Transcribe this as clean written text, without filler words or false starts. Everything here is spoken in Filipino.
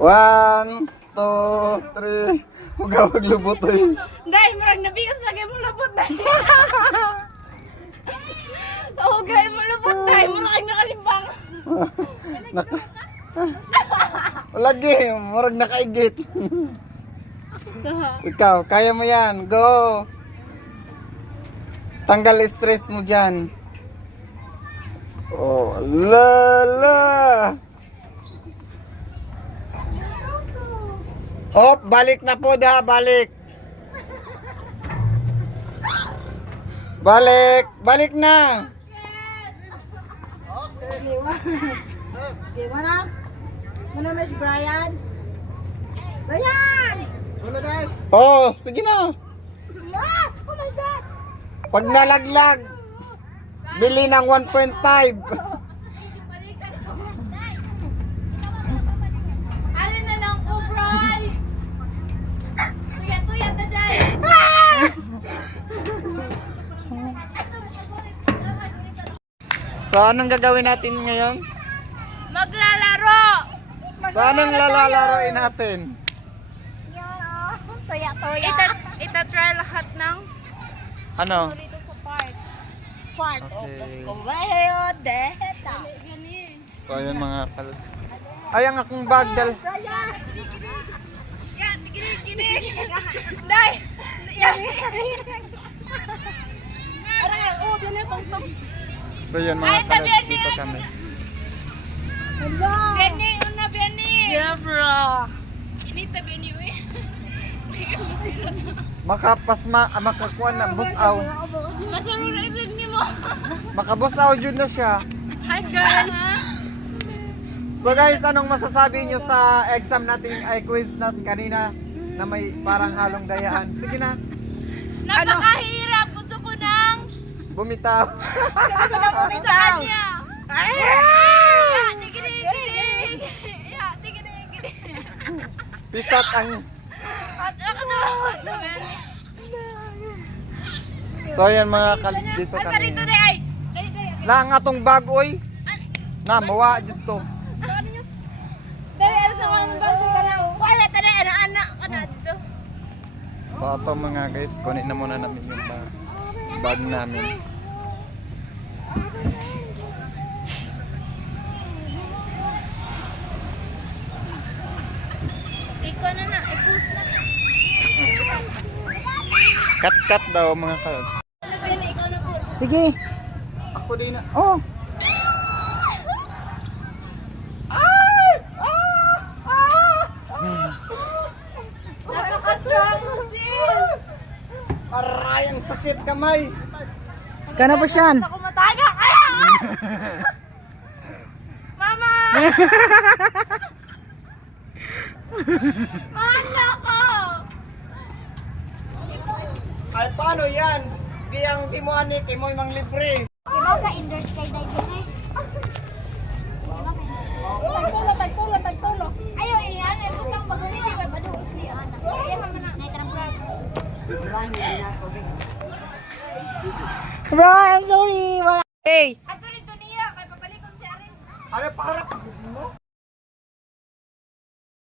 1, 2, 3. Hugawag lubot eh. Dahil murag nabigas lagi mo lubot dahil. Hugay mo lubot dahil murag nakalimbang. Lagi, murag nakaigit. Ikaw, kaya mo yan. Go! Tanggal stress mo dyan. Oh, la. Op, balik na po da, balik. Balik na. Okay, mana Miss Brian? Brian! Oh, sige na. Ah! Oh my God! Pag nalaglag, bili ng 1.5. Alin na lang ko, Bray. Tuyat na dahil. So, anong gagawin natin ngayon? Maglalaro. So, anong lalalaroin natin? Yan oh, toya-toya. Itatry lahat ng Ano? dito sa park. Fart. Okay. Oh, let's go. Well, deheta. Ganin. So, ayun mga kalot. Ay, ang akong bag dal. Brian! Yan, ginig. Dai. Yan. Aray, oh, ganun pang pang. So, yun mga Ay, kalot. tabi, Dito kami. Hello! Beni, una Beni. Yeah, bro. Ini tabi ni we. Makakuha na, busaw. Masuro na ibig ni mo. Makabusaw jud na siya. Hi guys. So guys, anong masasabi nyo sa exam natin, ay quiz natin kanina na may parang halong dayahan? Sige na, Napakahirap. Gusto ko nang bumitaw. saan niya. Ya, tigilig. Ya, tigilig. Pisat ang... At ako naman. So yan mga kalit, dito Ay, kami. karito na ay. Dali. Lang atong bagoy. Na, mawa dito to. Dali, ano sa mga bago ka na. Wala, tali, anak ka na dito. So ito mga guys, kunin na muna namin yung bag namin. Ikaw na, i-post na. Cut daw mga kalits. Nagani, ikaw na po. Sige. Ako din na. Oh. Napaka-strong mo, sis. Aray, ang sakit kamay. Kana ba siyan? Ako mataga kaya. Mama! Mahal ko! Ay, paano yan? Di ang timuan ni Timoy mang libre. Diba ka indoor skydiving eh? Tagtulo. Ayaw, iyan. Ay, putang bagong hindi ba maduhog siya. Kaya naman na. Naitrang-trang. Brian, sorry! Wala. Hey! Ato rin niya. Kaya papalikon siya rin. Ano, para mo?